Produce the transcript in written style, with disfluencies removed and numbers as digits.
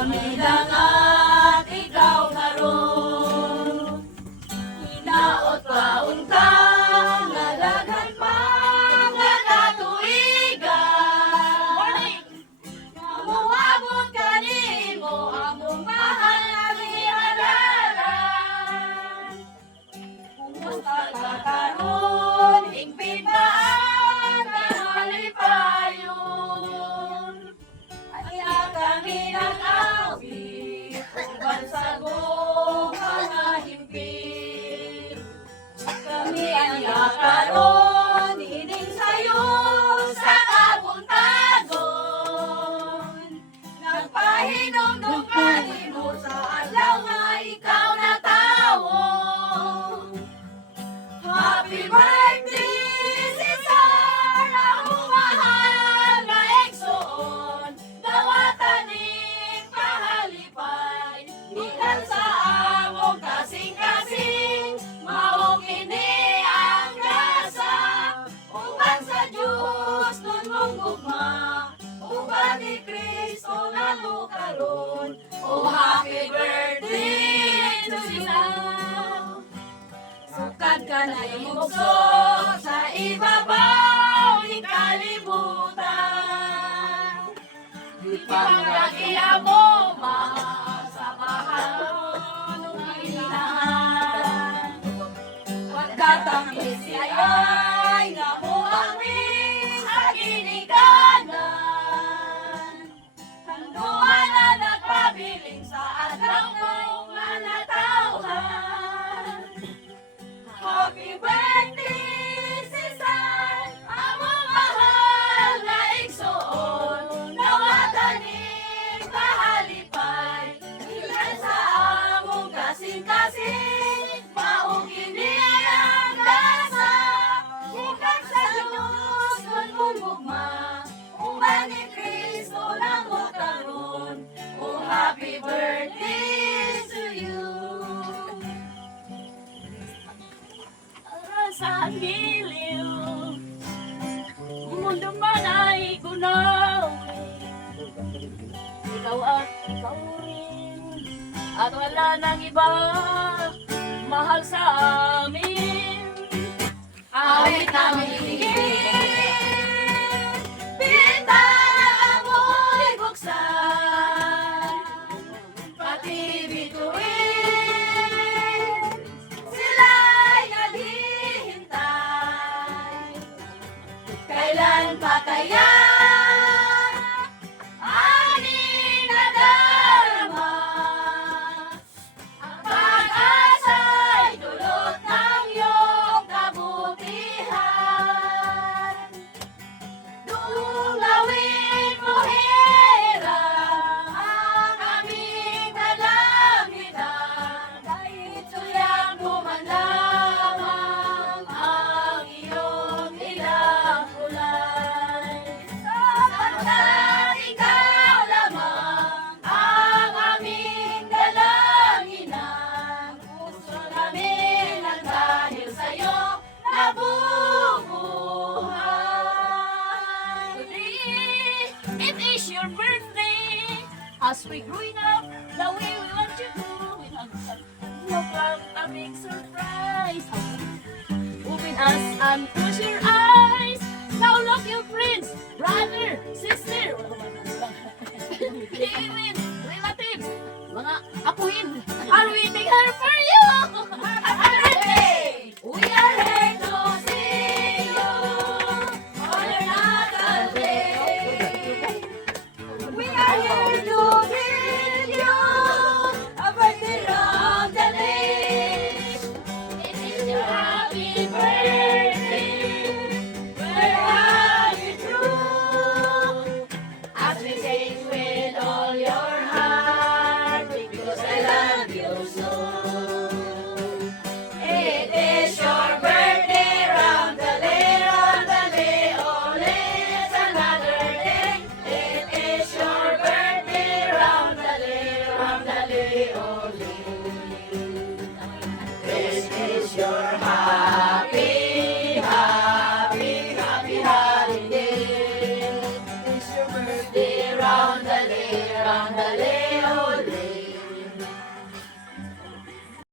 kami lang at ikaw karon. Hinaot kaon ka, nga daghan pa nga katuigan. Among abot kanimo, among mahal na gihalaran. Kumusta ka karon, hingpit ba ang kahalipayon? Aya kami nag-awit, uban sa buong mga himpit. Kami aya karon, hining sayo sa kabuntagon. Nagpahinom-dum kanimo sa adlaw nga ikaw natawon. Happy birthday, Cesar, akong mahal na igsoon. Dawatan ning pahalipay, gikan sa among kasing-kasing. Mao kini ang grasa, uban sa Dios nun mong gugma. Uban ni Kristo na mo karon. Oh, happy birthday to you. Sukad ka na imugso sa ibabaw ni kalibutan. Di panglakiya mo sa mahal ng inahan. Pagkatangis siya'y nga mo amin sa ginikanan. Handuan na nagpabiling sa adlaw mong nanatawhan. Happy birthday, Cesar, among mahal na igsoon. Nawatan ning kahalipay, gikan sa among kasing-kasing. Mao kini ang grasa, gikan sa Dios nun mong gugma. Uban ni Kristo lang mo karon. Oh, happy birthday to you. Sa giliw, mundo man ay gunaw. Ikaw at ikaw rin, at wala nang iba mahal sa amin. Awit namin higit, bintana mo'y buksan, pati bituin, sila'y naghihintay. Kailan pa kaya aning nadarama? Ang pag-asa'y dulot ng iyong kabutihan. Dulawin mo hirang ang aming kalangitan. Kahit suyang duman lamang ang iyong ilang kulay. Sapagkat ikaw lamang ang aming dalanginan. Puso namin ang dahil sa'yo nabubuhay. Today, it is your birthday. As we growing up, the way we want you to. No problem, a big surprise. Open us and close your eyes. Now look your friends, brother, sister.